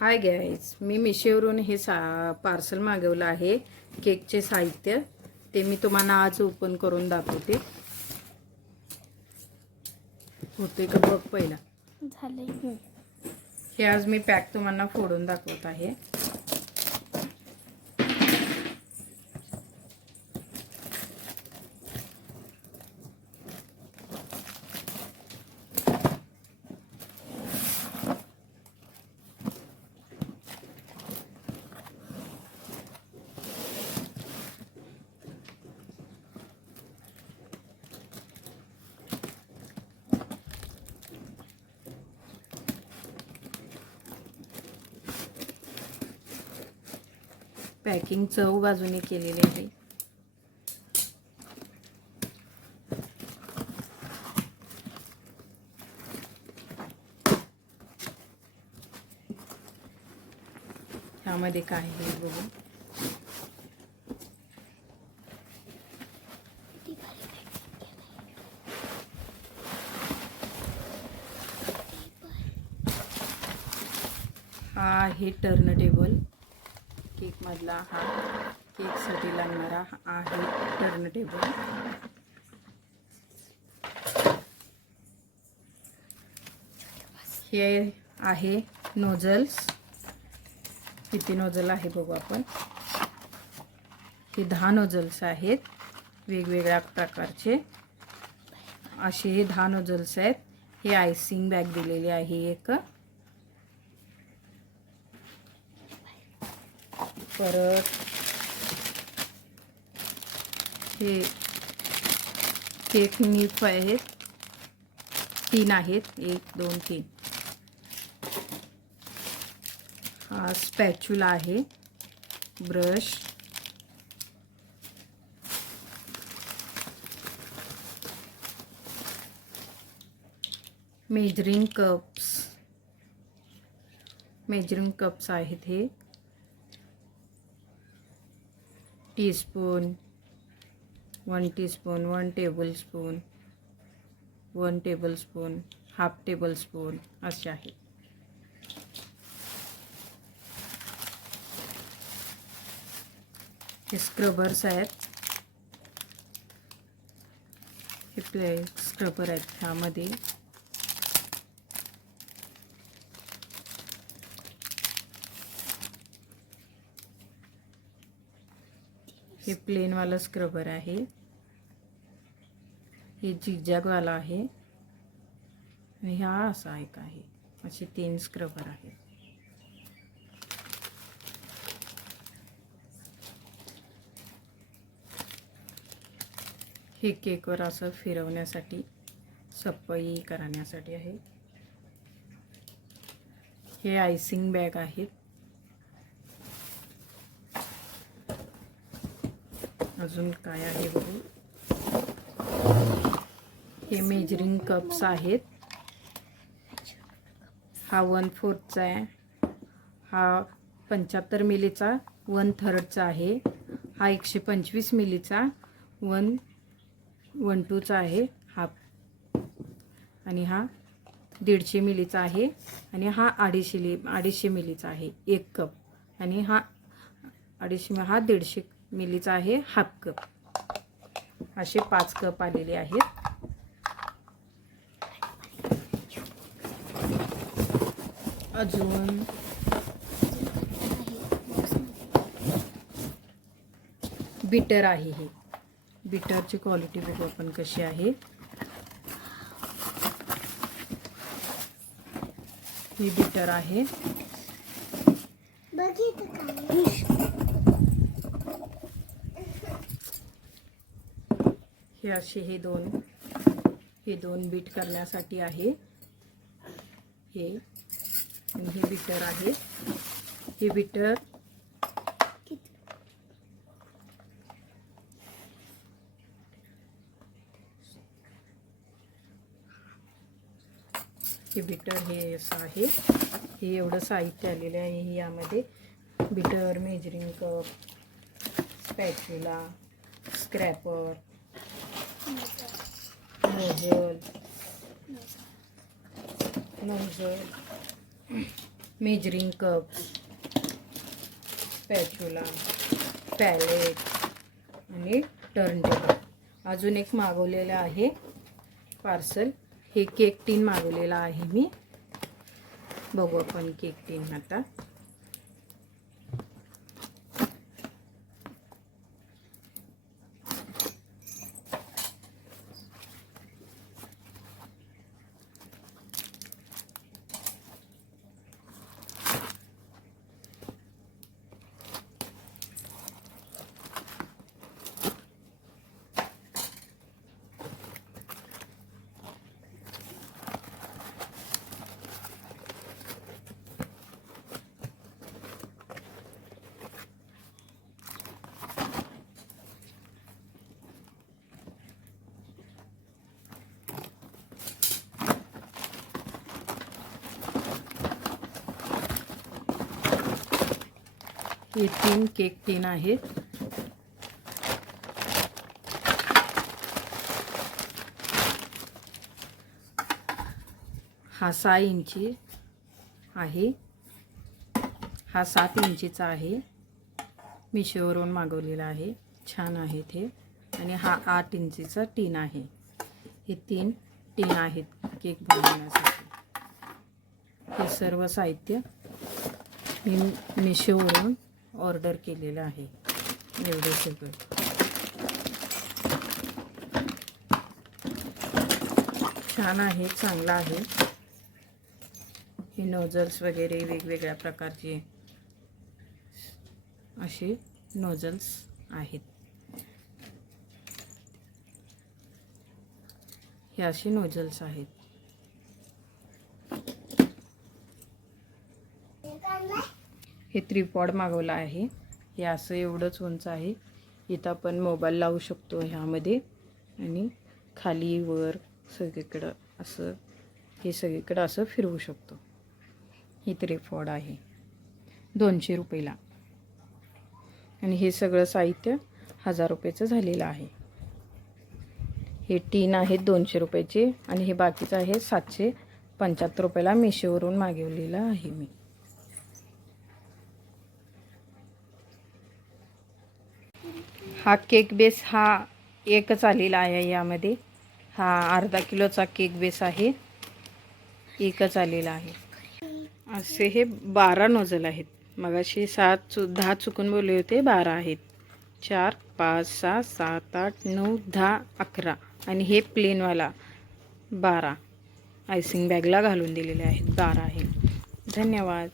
Hi guys, मी मिशोवरून हे parcel मागवलं आहे केकचे साहित्य. ते मी तुम्हाला आज ओपन करून दाखवते. होते का बघ पहिला. झाले. हे आज मी पॅक तुम्हाला फोडून दाखवत आहे. पॅकिंग चव बाजूने केलेली आहे. ह्यामध्ये काय आहे बघू. हा आहे टर्न टेबल. केक मधला हा केक साठी लागणारा आहे टर्न टेबल. हे आहे नोझल्स. किती नोझल आहे बघू आपण. हे 10 नोझल्स आहेत वेगवेगळ्या प्रकारचे. असे हे 10 नोझल्स आहेत. हे आयसिंग बॅग दिलेली आहे एक. परत हे केक निप आहेत. 3 आहेत. 1 2 3. हा स्पॅच्युला आहे. ब्रश, मेजरिंग कप्स आहेत. हे teaspoon, 1 teaspoon, 1 tablespoon, 1 tablespoon, half tablespoon असे आहेत. हे स्क्रबर्स आहेत. हे प्ले स्क्रबर आहेत. ह्यामध्ये हे प्लेन वाला स्क्रबर आहे. हे झिगझॅग वाला आहे. आणि हा असा एक आहे. असे 3 स्क्रबर आहेत. हे केकवर असं फिरवण्यासाठी, सफाई करण्यासाठी आहे. हे आयसिंग बॅग आहेत. अजून काय आहे बघू. हे मेजरिंग कप्स आहेत. हा 1/4चा आहे. हा 75 मिलीचा 1/3चा आहे. हा 125 मिलीचा 1/2चा आहे हाफ. आणि हा 150 मिलीचा आहे. आणि हा 250 मिलीचा आहे 1 कप. आणि हा 150 मिलीचा आहे हाफ कप. असे 5 कप आलेले आहेत. अजून बीटर आहे. हे बीटरची क्वालिटी बघू आपण कशी आहे. हे बीटर आहे. हे असे हे दोन बीट करण्यासाठी आहे. हे आणि हे बीटर आहे. हे बीटर हे असं आहे. हे एवढं साहित्य आलेलं आहे. यामध्ये beater, measuring cup, spatula, scraper, nozzle, measuring cup, spatula, palette आणि टर्न टेबल. अजून एक मागवलेलं आहे पार्सल. हे केक टीन मागवलेला आहे मी. बघू आपण केक टीन आता. हे 3 केक टीन आहेत. हा 6 इंची आहे. हा 7 इंचीचा आहे. मिशोवरून मागवलेला आहे. छान आहे ते. आणि हा 8 इंचीचा टीन आहे. हे 3 टीन आहेत केक बनवण्यासाठी. हे सर्व साहित्य मी मिशोवरून ऑर्डर केलेलं आहे. एवढे सगळं छान आहे, चांगला आहे. हे नोझल्स वगैरे वेगवेगळ्या प्रकारचे असे नोझल्स आहेत. हे असे नोझल्स आहेत. हे ट्रिपॉड मागवलं आहे. हे असं एवढंच उंच आहे. इथं आपण मोबाईल लावू शकतो ह्यामध्ये. आणि खाली वर सगळीकडं असं हे सगळीकडं असं फिरवू शकतो. ही ट्रिपॉड आहे 200 रुपयाला. आणि हे सगळं साहित्य 1000 रुपयाचं झालेलं आहे. हे टीन आहेत 200 रुपयाचे. आणि हे बाकीचं आहे 775 रुपयाला मिशोवरून मागवलेलं आहे मी. हा केक बेस हा एकच आलेला आहे यामध्ये. हा अर्धा किलोचा केक बेस आहे. एकच आलेला आहे. असे हे 12 नोझल आहेत. मगाशी 10 चुकून बोलले होते, 12 आहेत. 4 5 6 7 8 9 10 11. आणि हे प्लेनवाला 12 आयसिंग बॅगला घालून दिलेले आहेत. 12 आहेत. धन्यवाद.